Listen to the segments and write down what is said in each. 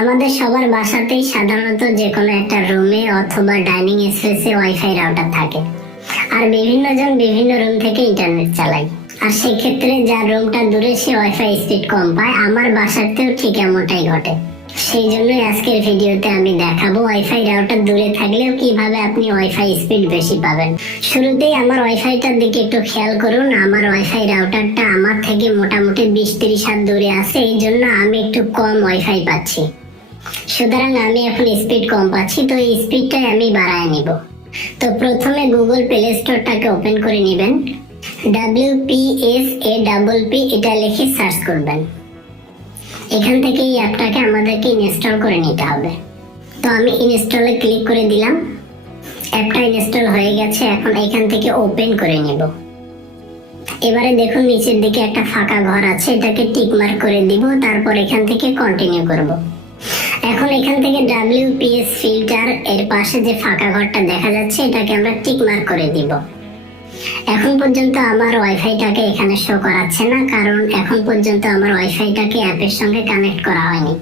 আমাদের সবার বাসাতেই সাধারণত যে কোনো একটা রুমে অথবা ডাইনিং স্পেসে ওয়াইফাই রাউটার থাকে। আর বিভিন্ন জন বিভিন্ন রুম থেকে ইন্টারনেট চালায়। আর সেক্ষেত্রে যার রুমটা দূরে সে ওয়াইফাই স্পিড কম পায়। আমার বাসাতেও ঠিক এমনটাই ঘটে। সেই জন্যই আজকের ভিডিওতে আমি দেখাবো ওয়াইফাই রাউটার দূরে থাকলেও কীভাবে আপনি ওয়াইফাই স্পিড বেশি পাবেন। শুরুতেই আমার ওয়াইফাইটার দিকে একটু খেয়াল করুন। আমার ওয়াইফাই রাউটারটা আমার থেকে মোটামুটি বিশ তিরিশ হাত দূরে আছে। এই জন্য আমি একটু কম ওয়াইফাই পাচ্ছি। সুতরাং আমি এখন স্পিড কম পাচ্ছি, তো এই স্পিডটাই আমি বাড়ায় নিব। তো প্রথমে গুগল প্লে স্টোরটাকে ওপেন করে নেবেন। W P S A double P এটা লিখে সার্চ করবেন। এখান থেকে এই অ্যাপটাকে আমাদেরকে ইনস্টল করে নিতে হবে। তো আমি ইনস্টলে ক্লিক করে দিলাম। অ্যাপটা ইনস্টল হয়ে গেছে, এখন এখান থেকে ওপেন করে নিব। এবারে দেখুন, নিচের দিকে একটা ফাঁকা ঘর আছে, এটাকে টিক মার্ক করে দিব, তারপর এখান থেকে কন্টিনিউ করব। এখন এখান থেকে ডাব্লিউপিএস ফিল্টার এর পাশে যে ফাঁকা ঘরটা দেখা যাচ্ছে, এটাকে আমরা টিক মার্ক করে দিব। এখন পর্যন্ত আমার ওয়াইফাইটাকে এখানে শো করাচ্ছে না, কারণ এখন পর্যন্ত আমার ওয়াইফাইটাকে অ্যাপের সঙ্গে কানেক্ট করা হয়নি।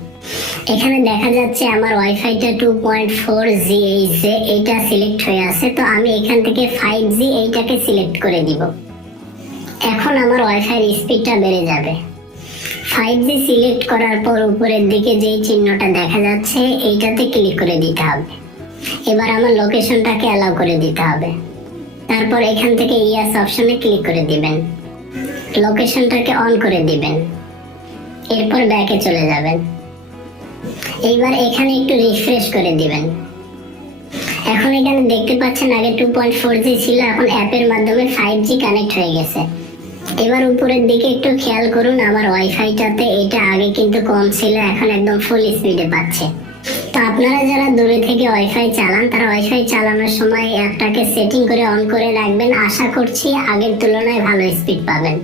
এখানে দেখা যাচ্ছে আমার ওয়াইফাইটা two point four G H এইটা সিলেক্ট হয়ে আছে, তো আমি এখান থেকে ফাইভ জি এইটাকে সিলেক্ট করে দিব। এখন আমার ওয়াইফাই স্পিডটা বেড়ে যাবে। ফাইভ জি সিলেক্ট করার পর উপরের দিকে যেই চিহ্নটা দেখা যাচ্ছে, এইটাতে ক্লিক করে দিতে হবে। এবার আমার লোকেশনটাকে অ্যালাউ করে দিতে হবে। তারপর এখান থেকে ইয়াস অপশনে ক্লিক করে দিবেন। লোকেশনটাকে অন করে দিবেন। এরপর ব্যাকে চলে যাবেন। এইবার এখানে একটু রিফ্রেশ করে দিবেন। এখন এখানে দেখতে পাচ্ছেন আগে টু পয়েন্ট ফোর জি ছিল, এখন অ্যাপের মাধ্যমে ফাইভ জি কানেক্ট হয়ে গেছে। এবার উপরের দিকে একটু খেয়াল করুন আমার ওয়াইফাইটাতে এটা আগে কিন্তু কম ছিল, এখন একদম ফুল স্পিডে পাচ্ছে। তো আপনারা যারা দূরে থেকে ওয়াইফাই চালান, তারা ওয়াইফাই চালানোর সময় অ্যাপটাকে সেটিং করে অন করে রাখবেন। আশা করছি আগের তুলনায় ভালো স্পিড পাবেন।